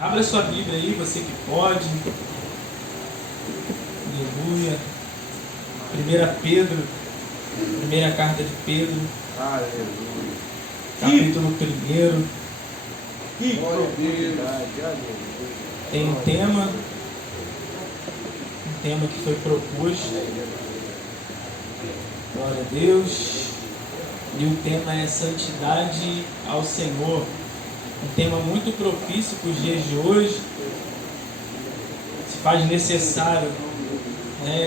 Abra sua Bíblia aí, você que pode. Aleluia. 1 Pedro, primeira carta de Pedro. Aleluia. Capítulo 1. Que profundidade, aleluia. Tem um tema que foi proposto. Glória a Deus. E o tema é santidade ao Senhor. Um tema muito propício para os dias de hoje. Se faz necessário,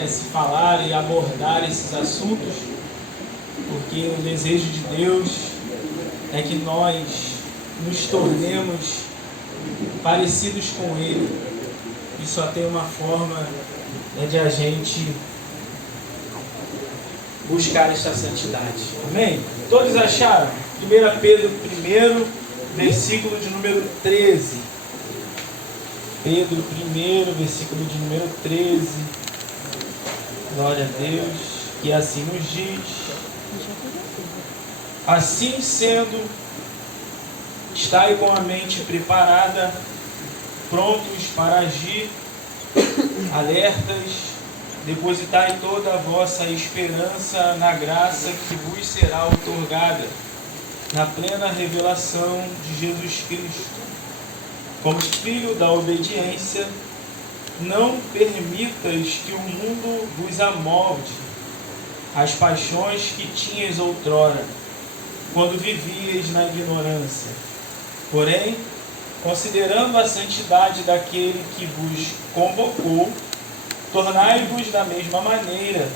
se falar e abordar esses assuntos, porque o desejo de Deus é que nós nos tornemos parecidos com Ele. E só tem uma forma de a gente buscar esta santidade. Amém? Todos acharam? 1 Pedro 1, versículo de número 13. Pedro 1, versículo de número 13. Glória a Deus. Que assim nos diz: assim sendo, estai com a mente preparada, prontos para agir, alertas, depositai toda a vossa esperança na graça que vos será outorgada, na plena revelação de Jesus Cristo. Como filho da obediência, não permitas que o mundo vos amolde as paixões que tinhas outrora, quando vivias na ignorância. Porém, considerando a santidade daquele que vos convocou, tornai-vos da mesma maneira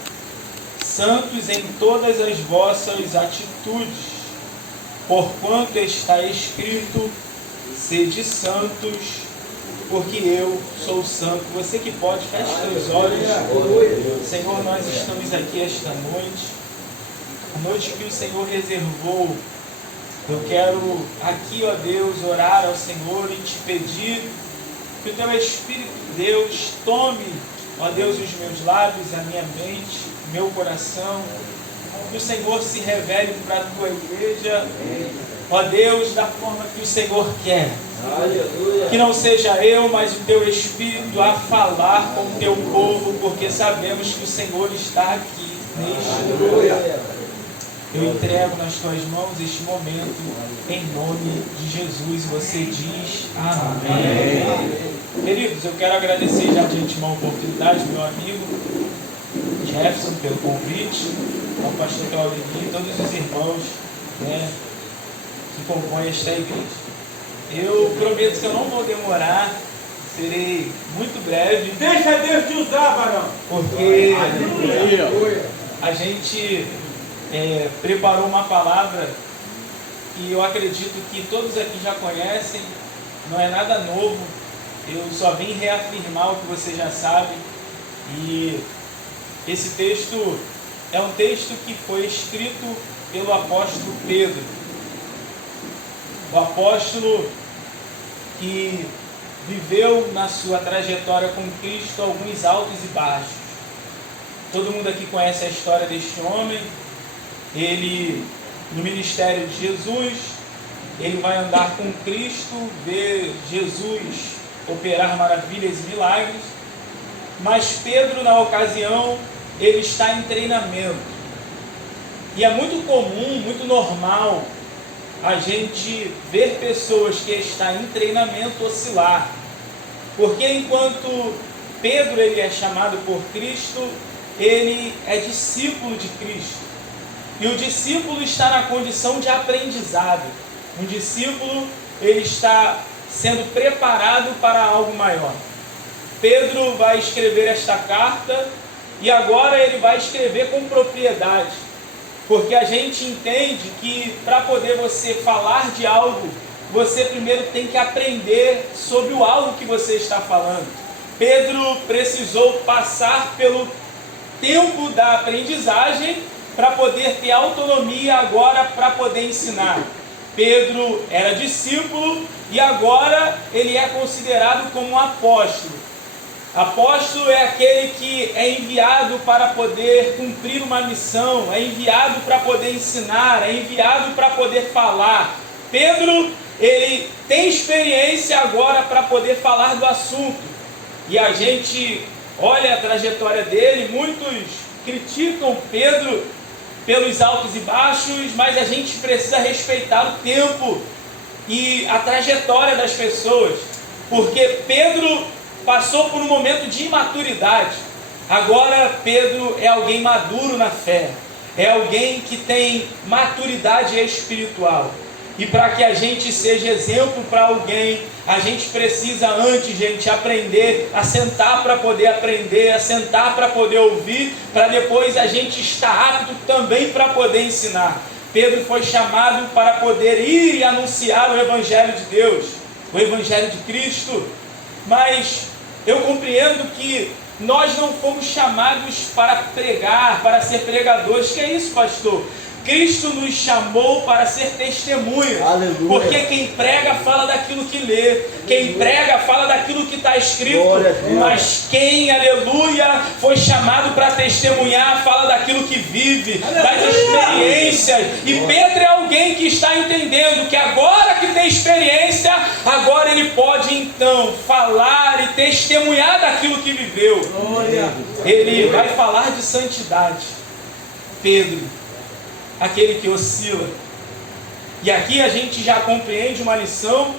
santos em todas as vossas atitudes, porquanto está escrito: sede santos, porque eu sou santo. Você que pode, feche seus olhos. Senhor, nós estamos aqui esta noite, a noite que o Senhor reservou. Eu quero aqui, ó Deus, orar ao Senhor e te pedir que o teu Espírito, Deus, tome, ó Deus, os meus lábios, a minha mente, meu coração, que o Senhor se revele para a tua igreja, ó Deus, da forma que o Senhor quer. Aleluia. Que não seja eu, mas o teu Espírito a falar com o teu povo, porque sabemos que o Senhor está aqui neste lugar. Eu entrego nas tuas mãos este momento, em nome de Jesus. Você diz amém. Queridos, eu quero agradecer já de antemão a oportunidade, meu amigo Jefferson, pelo convite, ao pastor Claudio e todos os irmãos que compõem esta igreja. Eu prometo que eu não vou demorar, serei muito breve. Deixa Deus te usar, varão. Porque a gente preparou uma palavra que eu acredito que todos aqui já conhecem, não é nada novo. Eu só vim reafirmar o que você já sabe. E esse texto é um texto que foi escrito pelo apóstolo Pedro. O apóstolo que viveu na sua trajetória com Cristo alguns altos e baixos. Todo mundo aqui conhece a história deste homem. Ele, no ministério de Jesus, ele vai andar com Cristo, ver Jesus operar maravilhas e milagres. Mas Pedro, na ocasião, ele está em treinamento. E é muito comum, muito normal, a gente ver pessoas que estão em treinamento oscilar. Porque enquanto Pedro ele é chamado por Cristo, ele é discípulo de Cristo. E o discípulo está na condição de aprendizado. Um discípulo ele está sendo preparado para algo maior. Pedro vai escrever esta carta e agora ele vai escrever com propriedade. Porque a gente entende que para poder você falar de algo, você primeiro tem que aprender sobre o algo que você está falando. Pedro precisou passar pelo tempo da aprendizagem para poder ter autonomia agora para poder ensinar. Pedro era discípulo e agora ele é considerado como um apóstolo. Apóstolo é aquele que é enviado para poder cumprir uma missão, é enviado para poder ensinar, é enviado para poder falar. Pedro ele tem experiência agora para poder falar do assunto. E a gente olha a trajetória dele, muitos criticam Pedro pelos altos e baixos, mas a gente precisa respeitar o tempo e a trajetória das pessoas, porque Pedro passou por um momento de imaturidade. Agora Pedro é alguém maduro na fé, é alguém que tem maturidade espiritual. E para que a gente seja exemplo para alguém, a gente precisa antes, gente, aprender a sentar para poder aprender, a sentar para poder ouvir, para depois a gente estar apto também para poder ensinar. Pedro foi chamado para poder ir e anunciar o Evangelho de Deus, o Evangelho de Cristo. Mas eu compreendo que nós não fomos chamados para pregar, para ser pregadores. Que é isso, pastor? Cristo nos chamou para ser testemunhas. Aleluia. Porque quem prega fala daquilo que lê. Aleluia. Quem prega fala daquilo que está escrito. Mas quem, aleluia, foi chamado para testemunhar, fala daquilo que vive, aleluia, das experiências. E Pedro é alguém que está entendendo que agora que tem experiência, agora ele pode então falar e testemunhar daquilo que viveu. Ele vai falar de santidade. Pedro, aquele que oscila. E aqui a gente já compreende uma lição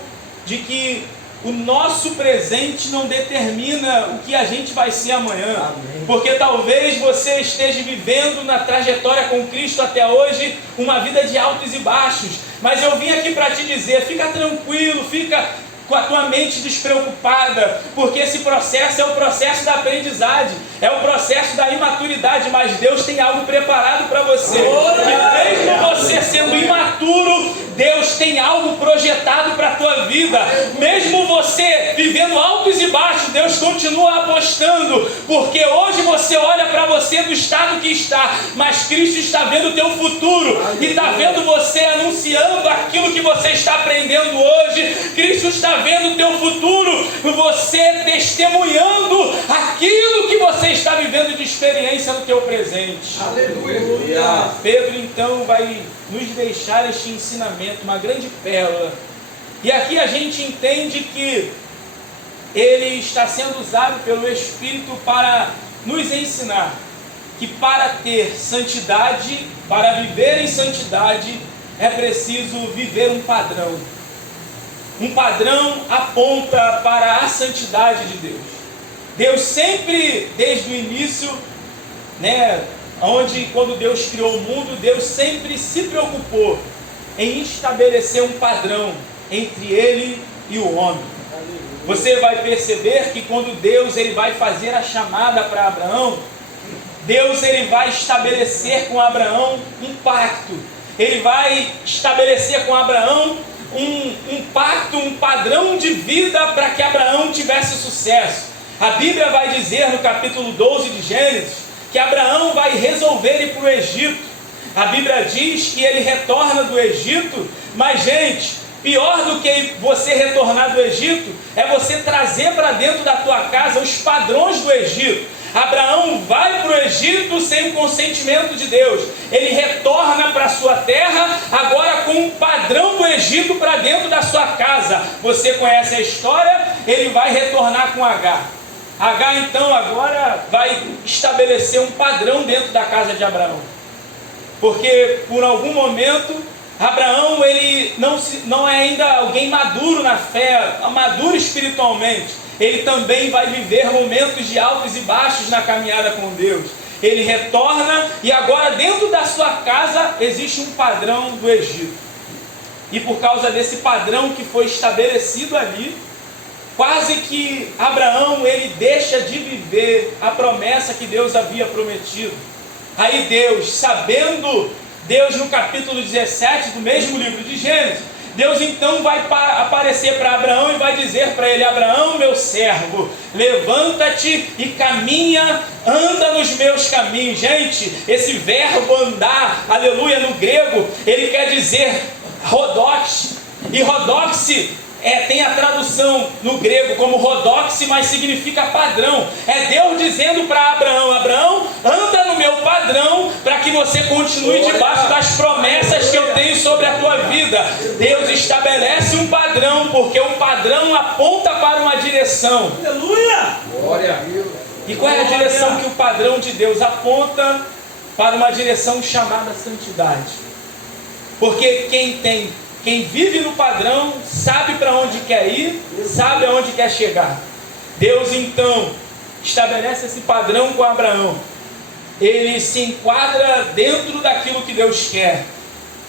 de que o nosso presente não determina o que a gente vai ser amanhã. Amém. Porque talvez você esteja vivendo na trajetória com Cristo até hoje uma vida de altos e baixos, mas eu vim aqui para te dizer, fica tranquilo, fica com a tua mente despreocupada, porque esse processo é o processo da aprendizagem, é o processo da imaturidade, mas Deus tem algo preparado para você. E mesmo você sendo imaturo, Deus tem algo projetado para a tua vida. Mesmo você vivendo altos e baixos, Deus continua apostando, porque hoje você olha para você do estado que está, mas Cristo está vendo o teu futuro, e está vendo você anunciando aquilo que você está aprendendo hoje. Cristo está vendo o teu futuro, você testemunhando aquilo que você está vivendo de experiência no teu presente. Aleluia. Pedro então vai nos deixar este ensinamento, uma grande pérola. E aqui a gente entende que ele está sendo usado pelo Espírito para nos ensinar que para ter santidade, para viver em santidade, é preciso viver um padrão. Um padrão aponta para a santidade de Deus. Deus sempre, desde o início, quando Deus criou o mundo, Deus sempre se preocupou em estabelecer um padrão entre Ele e o homem. Você vai perceber que quando Deus ele vai fazer a chamada para Abraão, Deus ele vai estabelecer com Abraão um pacto. Ele vai estabelecer com Abraão um pacto, um padrão de vida para que Abraão tivesse sucesso. A Bíblia vai dizer no capítulo 12 de Gênesis que Abraão vai resolver ir para o Egito. A Bíblia diz que ele retorna do Egito, mas gente, pior do que você retornar do Egito é você trazer para dentro da tua casa os padrões do Egito. Abraão vai para o Egito sem o consentimento de Deus. Ele retorna para a sua terra, agora com um padrão do Egito para dentro da sua casa. Você conhece a história? Ele vai retornar com Agar. Agar então agora vai estabelecer um padrão dentro da casa de Abraão. Porque por algum momento Abraão ele não é ainda alguém maduro na fé, maduro espiritualmente. Ele também vai viver momentos de altos e baixos na caminhada com Deus. Ele retorna e agora dentro da sua casa existe um padrão do Egito. E por causa desse padrão que foi estabelecido ali, quase que Abraão ele deixa de viver a promessa que Deus havia prometido. Aí Deus no capítulo 17 do mesmo livro de Gênesis, Deus então vai aparecer para Abraão e vai dizer para ele: Abraão, meu servo, levanta-te e caminha, anda nos meus caminhos. Gente, esse verbo andar, aleluia, no grego, ele quer dizer rodox. E rodox tem a tradução no grego como rodoxe, mas significa padrão. É Deus dizendo para Abraão: Abraão, anda no meu padrão para que você continue debaixo das promessas que eu tenho sobre a tua vida. Deus estabelece um padrão, porque um padrão aponta para uma direção. Aleluia! Glória a Deus. E qual é a direção que o padrão de Deus aponta? Para uma direção chamada santidade. Porque quem vive no padrão sabe para onde quer ir, sabe aonde quer chegar. Deus então estabelece esse padrão com Abraão. Ele se enquadra dentro daquilo que Deus quer.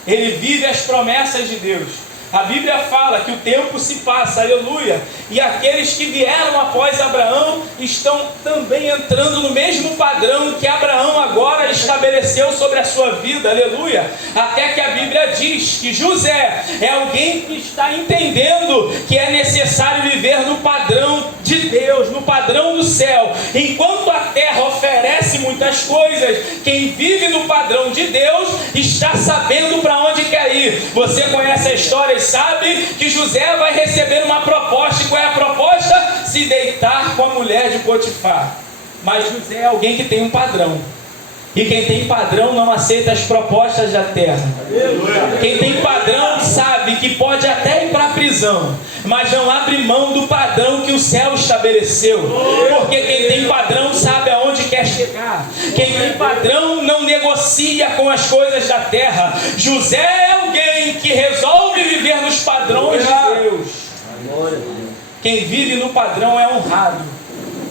Ele vive as promessas de Deus. A Bíblia fala que o tempo se passa, aleluia, e aqueles que vieram após Abraão estão também entrando no mesmo padrão que Abraão agora estabeleceu sobre a sua vida, aleluia. Até que a Bíblia diz que José é alguém que está entendendo que é necessário viver no padrão de Deus, no padrão do céu. Enquanto a terra oferece muitas coisas, quem vive no padrão de Deus está sabendo para onde quer ir. Você conhece a história, sabe que José vai receber uma proposta. E qual é a proposta? Se deitar com a mulher de Potifar. Mas José é alguém que tem um padrão. E quem tem padrão não aceita as propostas da terra. Quem tem padrão sabe que pode até ir para a prisão, mas não abre mão do padrão que o céu estabeleceu. Porque quem tem padrão sabe aonde quer chegar. Quem tem padrão não negocia com as coisas da terra. José é alguém que resolve viver nos padrões de Deus. Quem vive no padrão é honrado.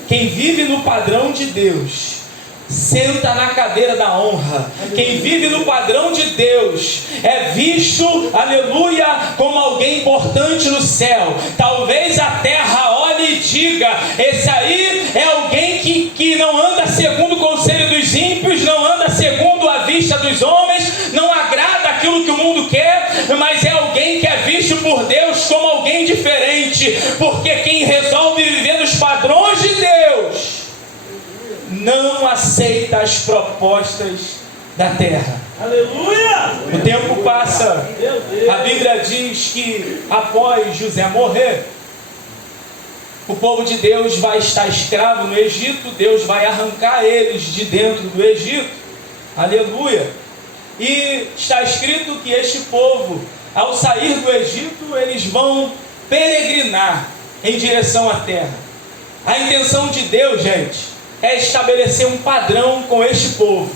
Quem vive no padrão de Deus senta na cadeira da honra. Quem vive no padrão de Deus é visto, aleluia, como alguém importante no céu. Talvez a terra olhe e diga: esse aí é alguém que não anda segundo o conselho dos ímpios, não anda segundo a vista dos homens, não agrada aquilo que o mundo quer, mas é alguém que é visto por Deus como alguém diferente. Porque quem resolve viver nos padrões de Deus não aceita as propostas da terra. Aleluia! O tempo passa. A Bíblia diz que após José morrer, o povo de Deus vai estar escravo no Egito. Deus vai arrancar eles de dentro do Egito. Aleluia! E está escrito que este povo, ao sair do Egito, eles vão peregrinar em direção à terra. A intenção de Deus, gente, é estabelecer um padrão com este povo.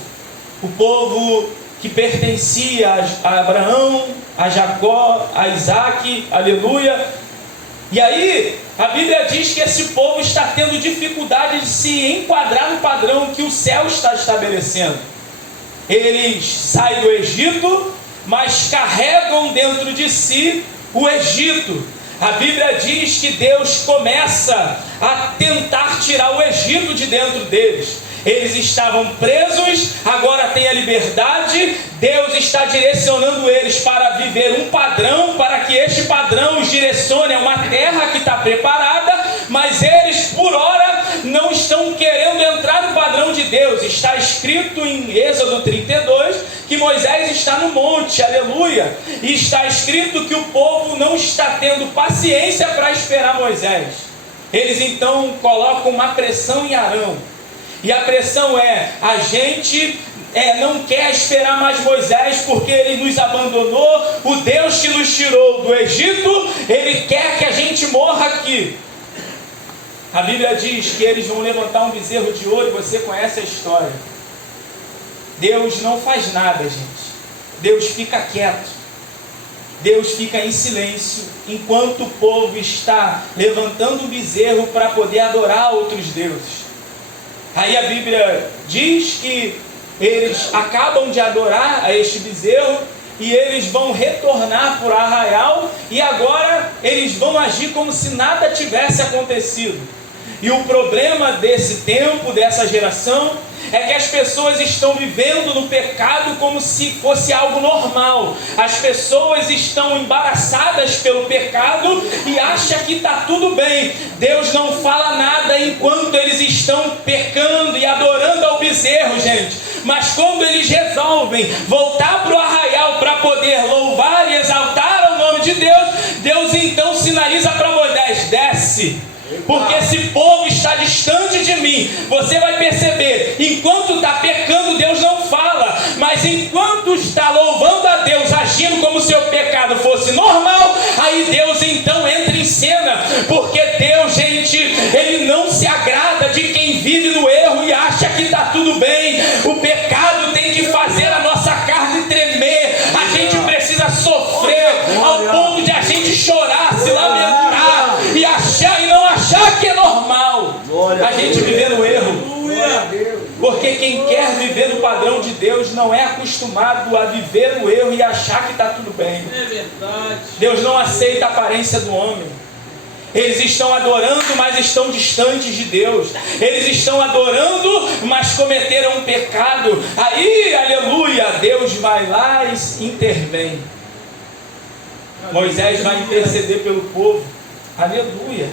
O povo que pertencia a Abraão, a Jacó, a Isaac, aleluia. E aí, a Bíblia diz que esse povo está tendo dificuldade de se enquadrar no padrão que o céu está estabelecendo. Eles saem do Egito, mas carregam dentro de si o Egito. A Bíblia diz que Deus começa a tentar tirar o Egito de dentro deles. Eles estavam presos, agora têm a liberdade. Deus está direcionando eles para viver um padrão, para que este padrão os direcione a uma terra que está preparada, mas eles, por hora, não estão querendo entrar no padrão de Deus. Está escrito em Êxodo 32 que Moisés está no monte, aleluia, e está escrito que o povo não está tendo paciência para esperar Moisés. Eles então colocam uma pressão em Arão, e a pressão é: a gente não quer esperar mais Moisés porque ele nos abandonou. O Deus que nos tirou do Egito, ele quer que a gente morra aqui. A Bíblia diz que eles vão levantar um bezerro de ouro, e você conhece a história. Deus não faz nada, gente. Deus fica quieto. Deus fica em silêncio enquanto o povo está levantando um bezerro para poder adorar outros deuses. Aí a Bíblia diz que eles acabam de adorar a este bezerro e eles vão retornar por arraial, e agora eles vão agir como se nada tivesse acontecido. E o problema desse tempo, dessa geração, é que as pessoas estão vivendo no pecado como se fosse algo normal. As pessoas estão embaraçadas pelo pecado e acham que está tudo bem. Deus não fala nada enquanto eles estão pecando e adorando ao bezerro, gente. Mas quando eles resolvem voltar para o arraial para poder louvar e exaltar o nome de Deus, Deus então sinaliza para Moisés: desce, porque esse povo está distante de mim. Você vai perceber, enquanto está pecando, Deus não fala, mas enquanto está louvando a Deus, agindo como se o pecado fosse normal, aí Deus então entra em cena, porque Deus, gente, Ele não se agrada de quem vive no erro e acha que está tudo bem. O pecado tem que fazer a nossa carne tremer, a gente precisa sofrer ao ponto de a gente chorar, se lamentar e achar e não achar que é normal a gente viver no erro. Porque quem quer viver no padrão de Deus não é acostumado a viver no erro e achar que está tudo bem. É verdade. Deus não aceita a aparência do homem. Eles estão adorando, mas estão distantes de Deus. Eles estão adorando, mas cometeram um pecado. Aí, aleluia, Deus vai lá e intervém. Moisés vai interceder pelo povo. Aleluia.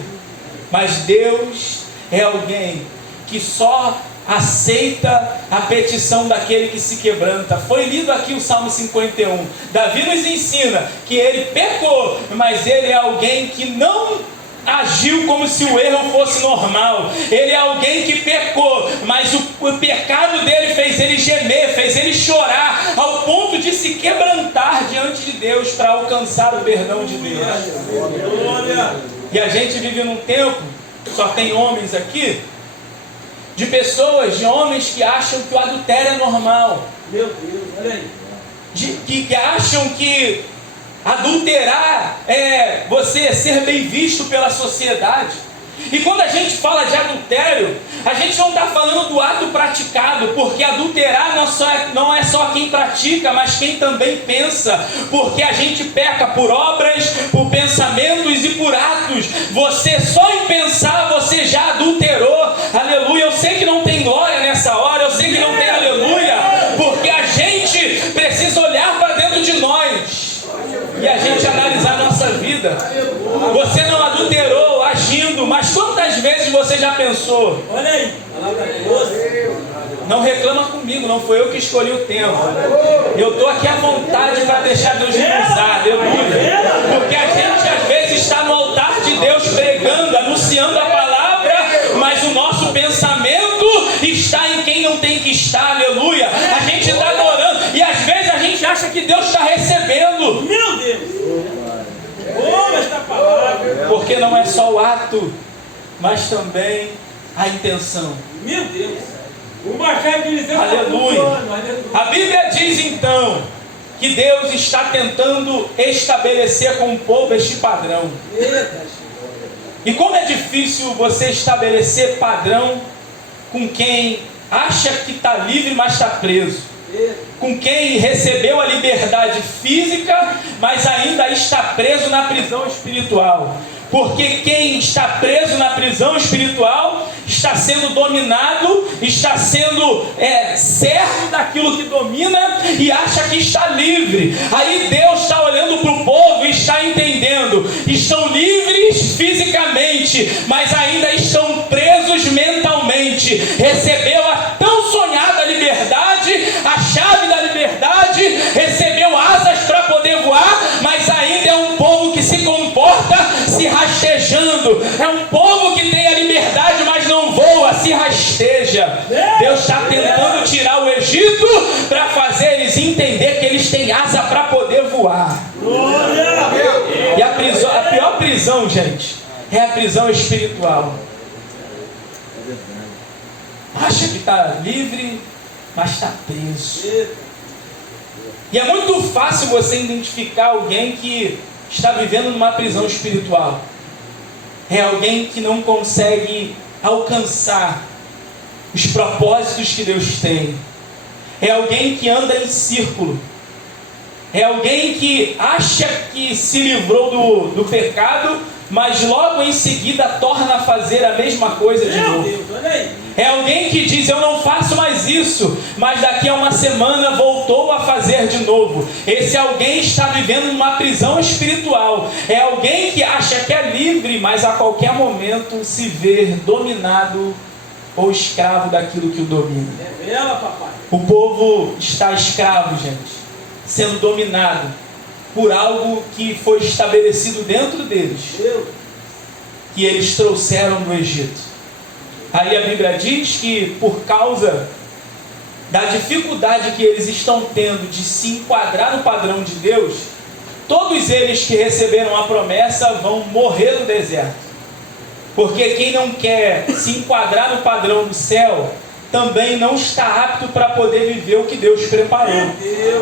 Mas Deus é alguém que só aceita a petição daquele que se quebranta. Foi lido aqui o Salmo 51. Davi nos ensina que ele pecou, mas ele é alguém que não agiu como se o erro fosse normal. Ele é alguém que pecou, mas o pecado dele fez ele gemer, fez ele chorar, ao ponto de se quebrantar diante de Deus para alcançar o perdão de Deus. E a gente vive num tempo, só tem homens aqui, de pessoas, de homens que acham que o adultério é normal. Meu Deus, olha aí. Que acham que adulterar é você ser bem visto pela sociedade. E quando a gente fala de adultério, a gente não está falando do ato praticado, porque adulterar não é só quem pratica, mas quem também pensa, porque a gente peca por obras, por pensamentos e por atos. Você só em pensar, você já adulterou. Aleluia. Eu sei que não tem glória nessa hora, eu sei que não tem aleluia, porque a gente precisa olhar para dentro de nós e a gente analisar a nossa vida. Você não adulterou agindo, mas quantas vezes você já pensou? Olha aí, não reclama comigo, não foi eu que escolhi o tempo. Eu estou aqui à vontade para deixar Deus me usar, aleluia. Porque a gente às vezes está no altar de Deus pregando, anunciando a palavra, mas o nosso pensamento está em quem não tem que estar, aleluia. A gente está adorando e às vezes a gente acha que Deus está recebendo. Meu Deus! Esta palavra. Porque não é só o ato, mas também a intenção. Meu Deus! O Machado diz: aleluia! A Bíblia diz então que Deus está tentando estabelecer com o povo este padrão. E como é difícil você estabelecer padrão com quem acha que está livre, mas está preso. Com quem recebeu a liberdade física, mas ainda está preso na prisão espiritual. Porque quem está preso na prisão espiritual está sendo dominado, está sendo servo daquilo que domina e acha que está livre. Aí Deus está olhando para o povo e está entendendo: estão livres fisicamente, mas ainda estão presos mentalmente. Recebeu a tão sonhada liberdade, a chave da liberdade, recebeu asas para poder voar, mas ainda é um povo que se comporta se rastejando. É um povo que tem a liberdade, mas não voa, se rasteja. Deus está tentando tirar o Egito para fazer eles entender que eles têm asa para poder voar. E a pior prisão, gente, é a prisão espiritual. Acha que está livre, mas está preso. E é muito fácil você identificar alguém que está vivendo numa prisão espiritual. É alguém que não consegue alcançar os propósitos que Deus tem. É alguém que anda em círculo. É alguém que acha que se livrou do pecado, mas logo em seguida torna a fazer a mesma coisa de novo. É alguém que diz: eu não faço mais isso, mas daqui a uma semana voltou a fazer de novo. Esse alguém está vivendo numa prisão espiritual. É alguém que acha que é livre, mas a qualquer momento se vê dominado ou escravo daquilo que o domina. É ela, papai. O povo está escravo, gente, sendo dominado por algo que foi estabelecido dentro deles, que eles trouxeram do Egito. Aí a Bíblia diz que por causa da dificuldade que eles estão tendo de se enquadrar no padrão de Deus, todos eles que receberam a promessa vão morrer no deserto. Porque quem não quer se enquadrar no padrão do céu, também não está apto para poder viver o que Deus preparou.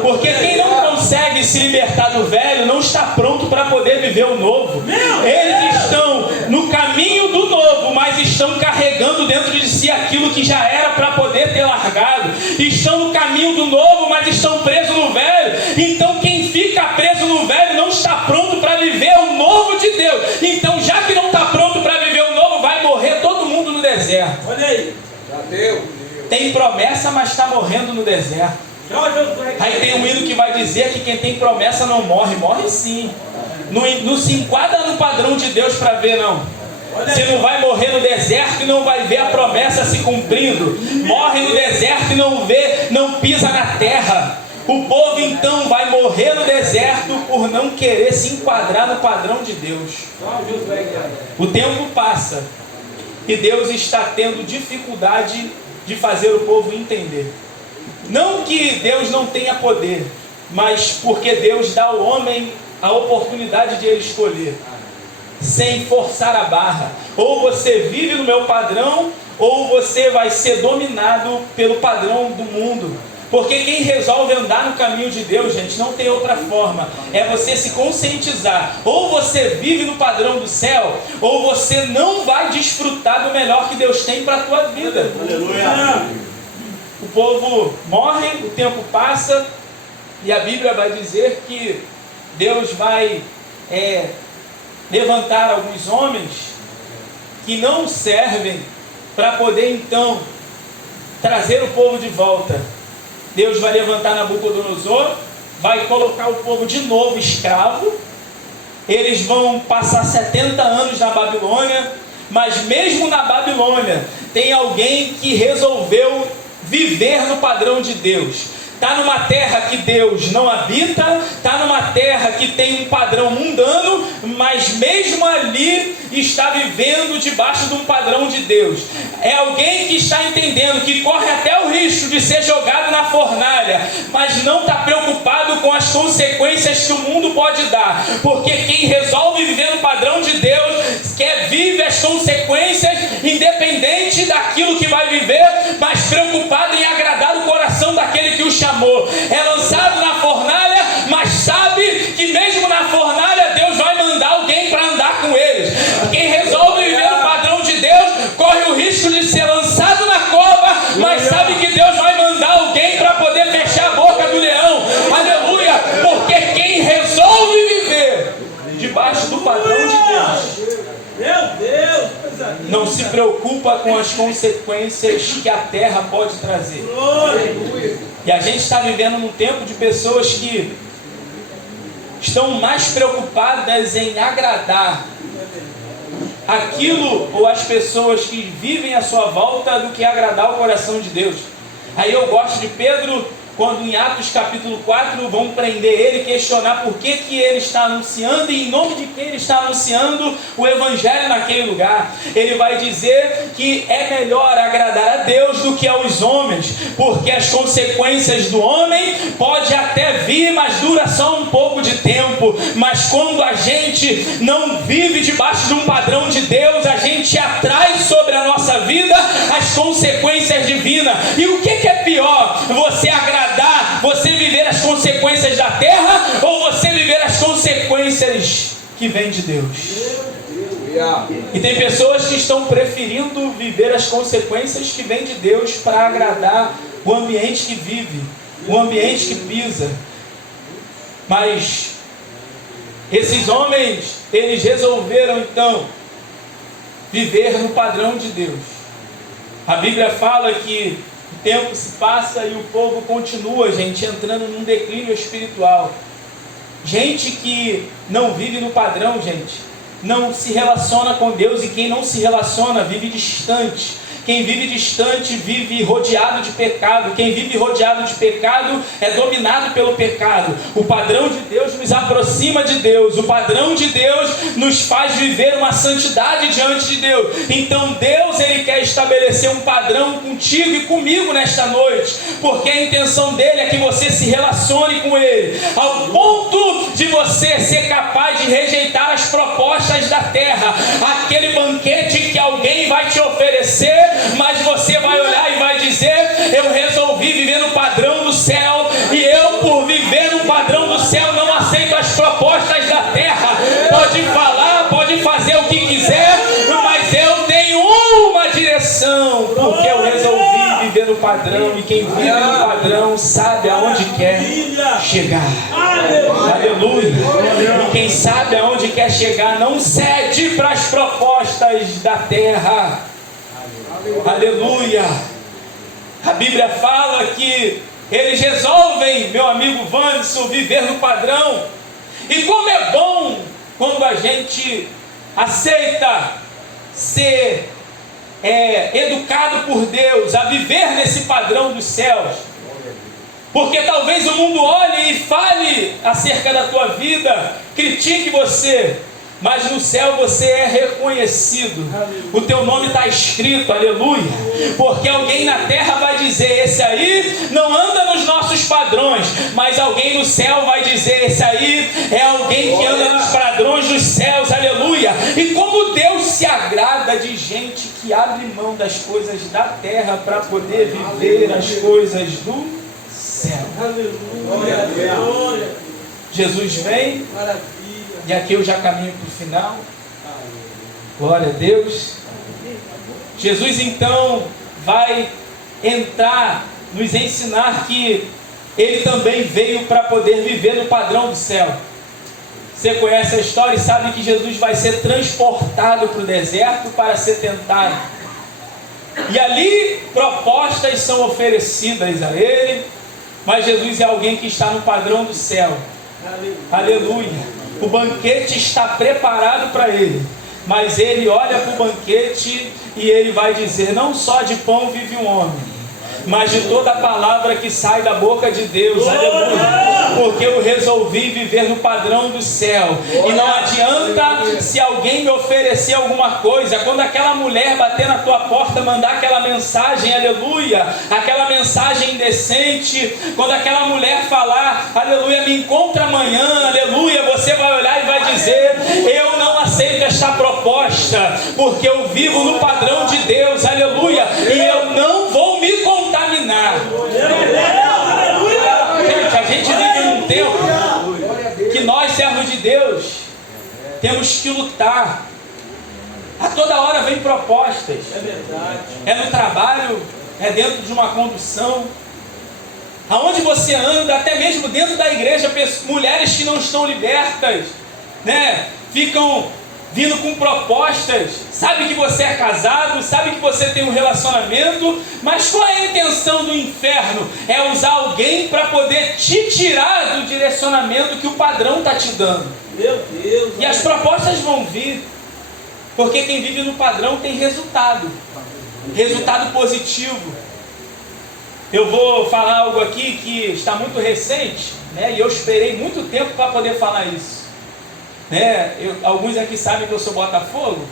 Porque quem não consegue se libertar do velho, não está pronto para poder viver o novo. Eles estão no caminho do novo, mas estão carregando dentro de si aquilo que já era para poder ter largado. Estão no caminho do novo, mas estão presos no velho. Então quem fica preso no velho não está pronto para viver o novo de Deus. Então, já que não está pronto para viver o novo, vai morrer todo mundo no deserto. Olha aí. Já deu. Tem promessa, mas está morrendo no deserto. Aí tem um hino que vai dizer que quem tem promessa não morre. Morre sim. Não se enquadra no padrão de Deus para ver, não. Você não vai morrer no deserto e não vai ver a promessa se cumprindo. Morre no deserto e não vê, não pisa na terra. O povo então vai morrer no deserto por não querer se enquadrar no padrão de Deus. O tempo passa e Deus está tendo dificuldade de fazer o povo entender. Não que Deus não tenha poder, mas porque Deus dá ao homem a oportunidade de ele escolher, sem forçar a barra. Ou você vive no meu padrão, ou você vai ser dominado pelo padrão do mundo. Porque quem resolve andar no caminho de Deus, gente, não tem outra forma. É você se conscientizar. Ou você vive no padrão do céu, ou você não vai desfrutar do melhor que Deus tem para a tua vida. Aleluia. O povo morre, o tempo passa, e a Bíblia vai dizer que Deus vai levantar alguns homens que não servem para poder então trazer o povo de volta. Deus vai levantar Nabucodonosor, vai colocar o povo de novo escravo. Eles vão passar 70 anos na Babilônia, mas mesmo na Babilônia tem alguém que resolveu viver no padrão de Deus. Está numa terra que Deus não habita, está numa terra que tem um padrão mundano, mas mesmo ali está vivendo debaixo de um padrão de Deus. É alguém que está entendendo que corre até o risco de ser jogado na fornalha, mas não está preocupado com as consequências que o mundo pode dar. Porque quem resolve viver no padrão de Deus vive as consequências, independente daquilo que vai viver, mas preocupado em agradar o coração daquele que o chamou. É lançado na fornalha, mas sabe que mesmo na fornalha Deus vai mandar alguém para andar com eles. Quem resolve viver no padrão de Deus corre o risco de ser lançado na cova, mas sabe que Deus vai mandar alguém para poder fechar a boca do leão. Aleluia! Porque quem resolve viver debaixo do padrão de Deus, Meu Deus, não se preocupa com as consequências que a terra pode trazer. E a gente está vivendo num tempo de pessoas que estão mais preocupadas em agradar aquilo ou as pessoas que vivem à sua volta do que agradar o coração de Deus. Aí eu gosto de Pedro, quando em Atos capítulo 4 vão prender ele, questionar por que ele está anunciando e em nome de quem ele está anunciando o evangelho naquele lugar. Ele vai dizer que é melhor agradar a Deus do que aos homens, porque as consequências do homem pode até vir, mas dura só um pouco de tempo. Mas quando a gente não vive debaixo de um padrão de Deus, a gente atrai sobre a nossa vida as consequências divinas. E o que é pior? Você agradar, você viver as consequências da terra, ou você viver as consequências que vêm de Deus? E tem pessoas que estão preferindo viver as consequências que vêm de Deus para agradar o ambiente que vive, o ambiente que pisa. Mas esses homens, eles resolveram então viver no padrão de Deus. A Bíblia fala que o tempo se passa e o povo continua, gente, entrando num declínio espiritual. Gente que não vive no padrão, gente, não se relaciona com Deus, e quem não se relaciona vive distante. Quem vive distante vive rodeado de pecado. Quem vive rodeado de pecado é dominado pelo pecado. O padrão de Deus nos aproxima de Deus. O padrão de Deus nos faz viver uma santidade diante de Deus. Então Deus, Ele quer estabelecer um padrão contigo e comigo nesta noite, porque a intenção dele é que você se relacione com Ele, ao ponto de você ser capaz de rejeitar as propostas da terra, aquele banquete que alguém vai te oferecer, mas você vai olhar e vai dizer: eu resolvi viver no padrão do céu, e eu, por viver no padrão do céu, não aceito as propostas da terra. Pode falar, pode fazer o que quiser, mas eu tenho uma direção, porque eu resolvi viver no padrão, e quem vive no padrão sabe aonde quer chegar. Aleluia! E quem sabe aonde quer chegar não cede para as propostas da terra. Aleluia! A Bíblia fala que eles resolvem, meu amigo Wanderson, viver no padrão. E como é bom quando a gente aceita ser educado por Deus a viver nesse padrão dos céus. Porque talvez o mundo olhe e fale acerca da tua vida, critique você, mas no céu você é reconhecido. O teu nome está escrito, aleluia. Porque alguém na terra vai dizer: esse aí não anda nos nossos padrões. Mas alguém no céu vai dizer: esse aí é alguém que anda nos padrões dos céus, aleluia. E como Deus se agrada de gente que abre mão das coisas da terra para poder viver as coisas do céu. Aleluia. Jesus vem. E aqui eu já caminho para o final. Glória a Deus. Jesus então vai entrar, nos ensinar que Ele também veio para poder viver no padrão do céu. Você conhece a história e sabe que Jesus vai ser transportado para o deserto para ser tentado. E ali propostas são oferecidas a Ele, mas Jesus é alguém que está no padrão do céu. Aleluia. O banquete está preparado para ele, mas ele olha para o banquete e ele vai dizer: não só de pão vive um homem, mas de toda a palavra que sai da boca de Deus. Aleluia. Porque eu resolvi viver no padrão do céu. E não adianta se alguém me oferecer alguma coisa. Quando aquela mulher bater na tua porta, mandar aquela mensagem, aleluia, aquela mensagem indecente, quando aquela mulher falar: aleluia, me encontra amanhã, aleluia, você vai olhar e vai dizer: eu não aceito esta proposta, porque eu vivo no padrão de Deus, aleluia, e eu não vou me contaminar. Gente, a gente vive num tempo que nós, servos de Deus, temos que lutar. A toda hora vem propostas. É no trabalho, é dentro de uma condução, aonde você anda, até mesmo dentro da igreja, mulheres que não estão libertas, né, ficam vindo com propostas. Sabe que você é casado, sabe que você tem um relacionamento, mas qual é a intenção do inferno? É usar alguém para poder te tirar do direcionamento que o padrão está te dando. Meu Deus. E as propostas vão vir, porque quem vive no padrão tem resultado positivo. Eu vou falar algo aqui que está muito recente, né, e eu esperei muito tempo para poder falar isso. Né? Alguns aqui sabem que eu sou Botafogo,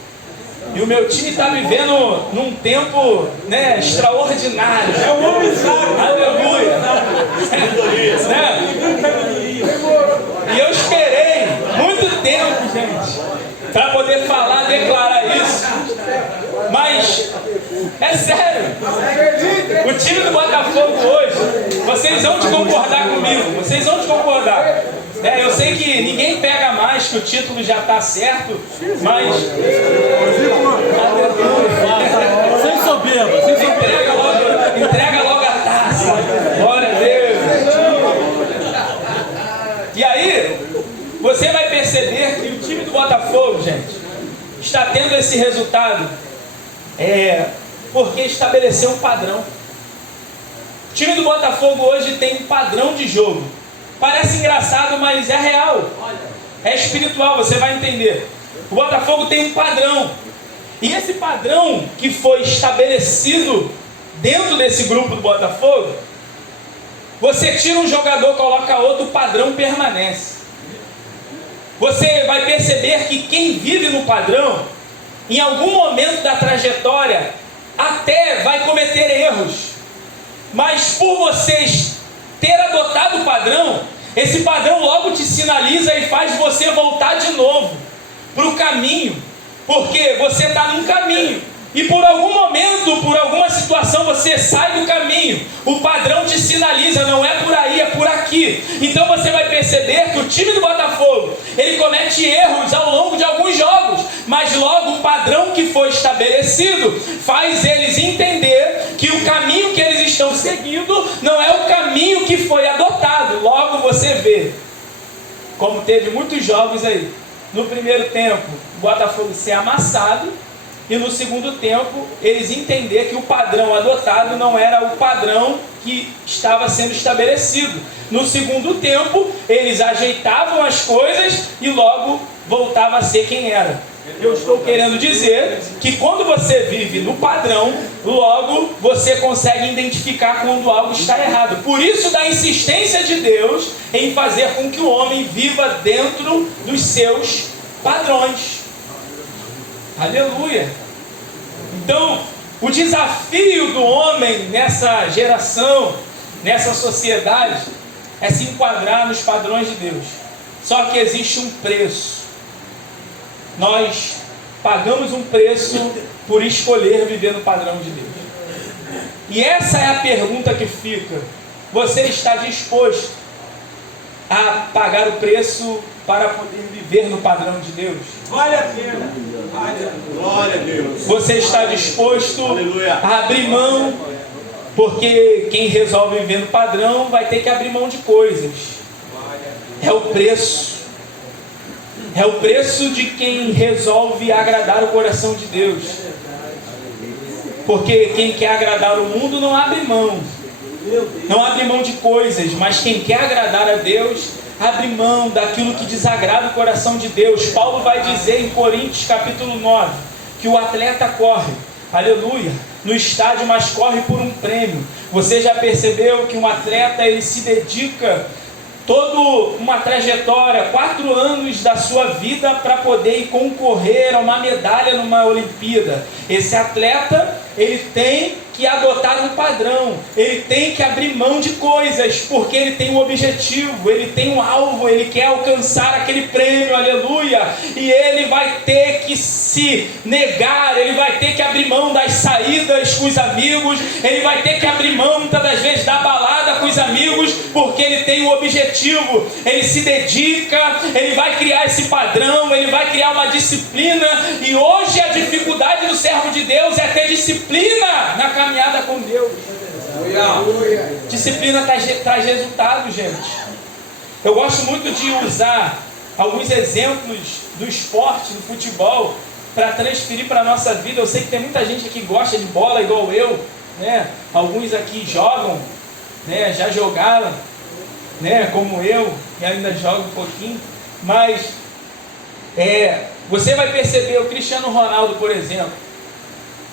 e o meu time está vivendo num tempo, né, extraordinário. É um homem sábio. Aleluia. Né? E eu esperei muito tempo, gente, para poder falar, declarar isso. Mas é sério, o time do Botafogo hoje, vocês vão te concordar comigo, vocês vão te concordar. Eu sei que ninguém pega mais, que o título já está certo, mas sem soberba, entrega logo a taça. Glória a Deus. E aí você vai perceber que o time do Botafogo, gente, está tendo esse resultado porque estabeleceu um padrão. O time do Botafogo hoje tem um padrão de jogo. Parece engraçado, mas é real. É espiritual, você vai entender. O Botafogo tem um padrão. E esse padrão que foi estabelecido dentro desse grupo do Botafogo, você tira um jogador, coloca outro, o padrão permanece. Você vai perceber que quem vive no padrão, em algum momento da trajetória, até vai cometer erros. Mas por vocês ter adotado o padrão, esse padrão logo te sinaliza e faz você voltar de novo para o caminho. Porque você está num caminho. E por algum momento, por alguma situação, você sai do caminho. O padrão te sinaliza, não é por aí, é por aqui. Então você vai perceber que o time do Botafogo, ele comete erros ao longo de alguns jogos. Mas logo o padrão que foi estabelecido faz eles entender que o caminho que eles estão seguindo não é o caminho que foi adotado. Logo você vê, como teve muitos jogos aí, no primeiro tempo, o Botafogo ser amassado, e no segundo tempo, eles entenderam que o padrão adotado não era o padrão que estava sendo estabelecido. No segundo tempo, eles ajeitavam as coisas e logo voltava a ser quem era. Eu estou querendo dizer que quando você vive no padrão, logo você consegue identificar quando algo está errado. Por isso da insistência de Deus em fazer com que o homem viva dentro dos seus padrões. Aleluia! Então, o desafio do homem nessa geração, nessa sociedade, é se enquadrar nos padrões de Deus. Só que existe um preço. Nós pagamos um preço por escolher viver no padrão de Deus. E essa é a pergunta que fica. Você está disposto a pagar o preço para poder viver no padrão de Deus? Vale a pena. Glória a Deus. Você está disposto Aleluia. a abrir mão? Porque quem resolve viver no padrão vai ter que abrir mão de coisas. É o preço. É o preço de quem resolve agradar o coração de Deus. Porque quem quer agradar o mundo não abre mão. Não abre mão de coisas, mas quem quer agradar a Deus, abre mão daquilo que desagrada o coração de Deus. Paulo vai dizer em Coríntios capítulo 9, que o atleta corre, aleluia, no estádio, mas corre por um prêmio. Você já percebeu que um atleta, ele se dedica toda uma trajetória, 4 anos da sua vida para poder ir concorrer a uma medalha numa Olimpíada. Esse atleta, ele tem que adotar um padrão, ele tem que abrir mão de coisas, porque ele tem um objetivo, ele tem um alvo, ele quer alcançar aquele prêmio, aleluia, e ele vai ter que se negar, ele vai ter que abrir mão das saídas com os amigos, ele vai ter que abrir mão muitas das vezes da balada com os amigos, porque ele tem um objetivo, ele se dedica, ele vai criar esse padrão, ele vai criar uma disciplina. E hoje a dificuldade do servo de Deus é ter disciplina na caminhada com Deus. Disciplina traz resultado, gente. Eu gosto muito de usar alguns exemplos do esporte, do futebol, para transferir para a nossa vida. Eu sei que tem muita gente aqui que gosta de bola igual eu, né? Alguns aqui jogam, né? Já jogaram, né? Como eu, que ainda jogo um pouquinho. Mas você vai perceber o Cristiano Ronaldo, por exemplo.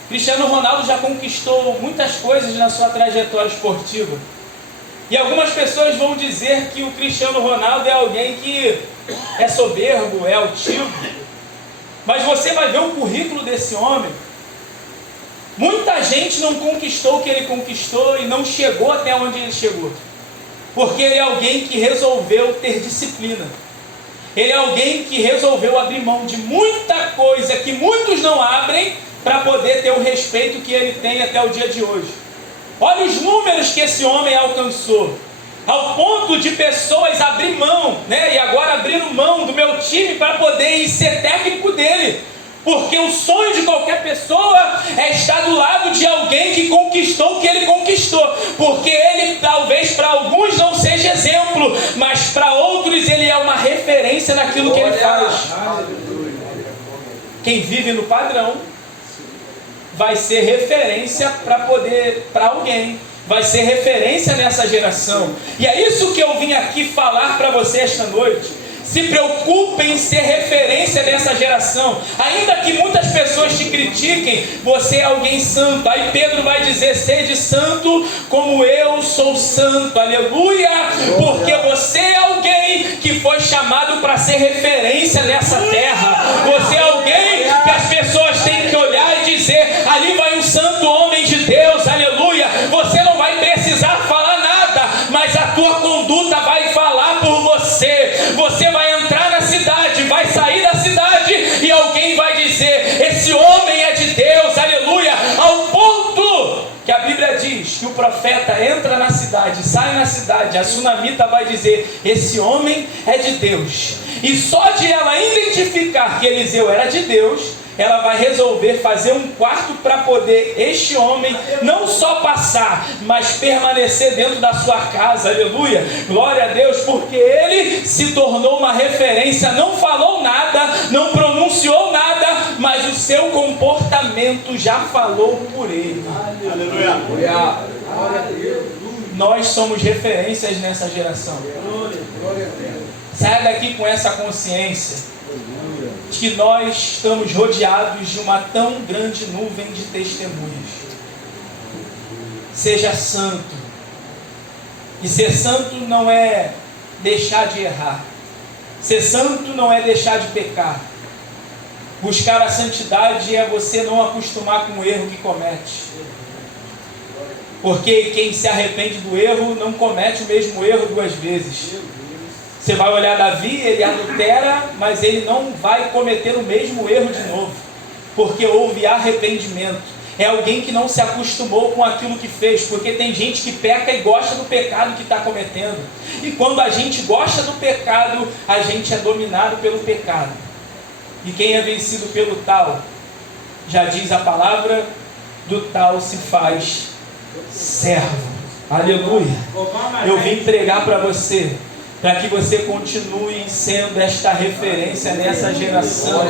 Cristiano Ronaldo já conquistou muitas coisas na sua trajetória esportiva. E algumas pessoas vão dizer que o Cristiano Ronaldo é alguém que é soberbo, é altivo. Mas você vai ver o currículo desse homem. Muita gente não conquistou o que ele conquistou e não chegou até onde ele chegou. Porque ele é alguém que resolveu ter disciplina. Ele é alguém que resolveu abrir mão de muita coisa que muitos não abrem para poder ter o respeito que ele tem até o dia de hoje. Olha os números que esse homem alcançou, ao ponto de pessoas abrir mão, né? E agora abrindo mão do meu time para poder ir ser técnico dele, porque o sonho de qualquer pessoa é estar do lado de alguém que conquistou o que ele conquistou, porque ele talvez para alguns não seja exemplo, mas para outros ele é uma referência naquilo que ele faz. Quem vive no padrão vai ser referência para alguém, vai ser referência nessa geração. E é isso que eu vim aqui falar para você esta noite. Se preocupe em ser referência nessa geração. Ainda que muitas pessoas te critiquem, você é alguém santo. Aí Pedro vai dizer: sede santo como eu sou santo. Aleluia! Porque você é alguém que foi chamado para ser referência nessa terra. Você é alguém que as pessoas têm que olhar e dizer: ali vai um santo homem de Deus. Aleluia! Você não vai precisar falar nada, mas a tua conduta vai falar por você. Você vai entrar na cidade, vai sair da cidade e alguém vai dizer: esse homem é de Deus. Aleluia! Ao ponto que a Bíblia diz que o profeta entra na cidade, sai na cidade, a sunamita vai dizer: esse homem é de Deus. E só de ela identificar que Eliseu era de Deus, ela vai resolver fazer um quarto para poder este homem não só passar, mas permanecer dentro da sua casa. Aleluia, glória a Deus, porque ele se tornou uma referência. Não falou nada, não pronunciou nada, mas o seu comportamento já falou por ele. Aleluia. Nós somos referências nessa geração. Saia daqui com essa consciência de que nós estamos rodeados de uma tão grande nuvem de testemunhas. Seja santo. E ser santo não é deixar de errar. Ser santo não é deixar de pecar. Buscar a santidade é você não acostumar com o erro que comete. Porque quem se arrepende do erro não comete o mesmo erro duas vezes. Você vai olhar Davi, ele adultera, mas ele não vai cometer o mesmo erro de novo, porque houve arrependimento. É alguém que não se acostumou com aquilo que fez, porque tem gente que peca e gosta do pecado que está cometendo. E quando a gente gosta do pecado, a gente é dominado pelo pecado. E quem é vencido pelo tal, já diz a palavra, do tal se faz servo. Aleluia. Eu vim entregar para você, para que você continue sendo esta referência nessa geração.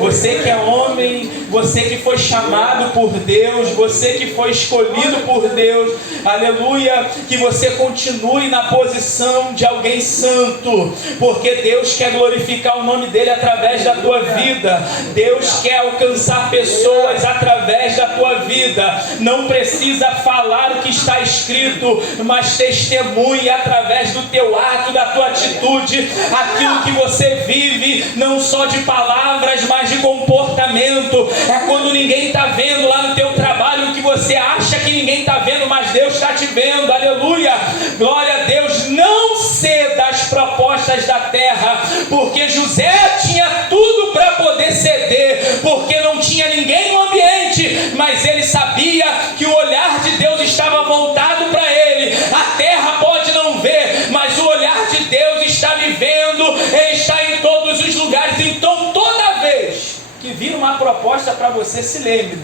Você que é homem, você que foi chamado por Deus, você que foi escolhido por Deus, aleluia, que você continue na posição de alguém santo, porque Deus quer glorificar o nome dele através da tua vida. Deus quer alcançar pessoas através da tua vida. Não precisa falar o que está escrito, mas testemunhe através do teu ato, da tua atitude, aquilo que você vive, não só de palavras, mas de comportamento. É quando ninguém está vendo lá no teu trabalho, que você acha que ninguém está vendo, mas Deus está te vendo. Aleluia, glória a Deus. Não ceda às propostas da terra, porque José tinha tudo para poder ceder, porque não tinha ninguém no ambiente, mas ele sabia que o olhar de Deus estava voltado para ele. A terra pode não ver, mas o olhar de Deus está me vendo, Ele está em todos os lugares. Então toda vez que vir uma proposta para você, se lembre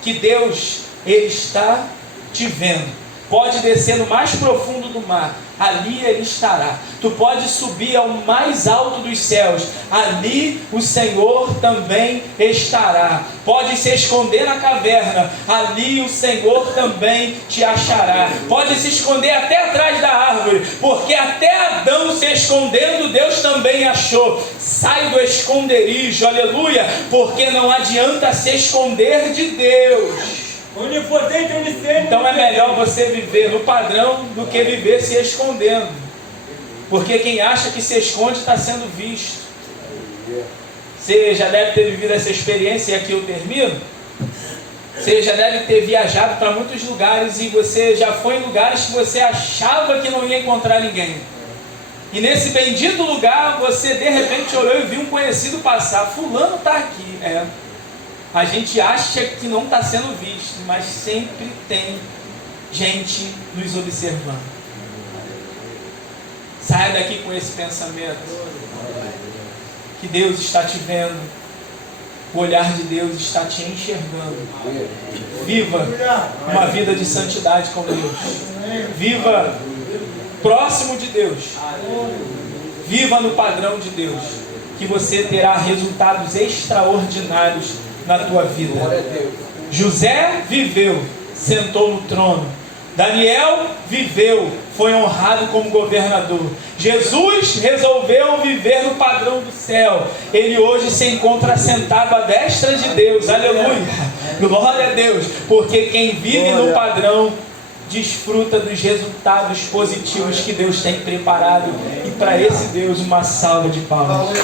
que Deus, Ele está te vendo. Pode descer no mais profundo do mar, ali Ele estará. Tu pode subir ao mais alto dos céus, ali o Senhor também estará. Pode se esconder na caverna, ali o Senhor também te achará. Pode se esconder até atrás da árvore, porque até Adão se escondendo, Deus também achou. Sai do esconderijo, aleluia, porque não adianta se esconder de Deus. Onipotente, onisciente. Então é melhor você viver no padrão do que viver se escondendo, porque quem acha que se esconde está sendo visto. Você já deve ter vivido essa experiência, e aqui eu termino. Você já deve ter viajado para muitos lugares, e você já foi em lugares que você achava que não ia encontrar ninguém, e nesse bendito lugar você de repente olhou e viu um conhecido passar. Fulano está aqui. A gente acha que não está sendo visto, mas sempre tem gente nos observando. Saia daqui com esse pensamento, que Deus está te vendo, o olhar de Deus está te enxergando. Viva uma vida de santidade com Deus. Viva próximo de Deus. Viva no padrão de Deus, que você terá resultados extraordinários na tua vida. José viveu, sentou no trono. Daniel viveu, foi honrado como governador. Jesus resolveu viver no padrão do céu. Ele hoje se encontra sentado à destra de Deus. Aleluia! Glória a Deus! Porque quem vive no padrão desfruta dos resultados positivos que Deus tem preparado. E para esse Deus, uma salva de palmas.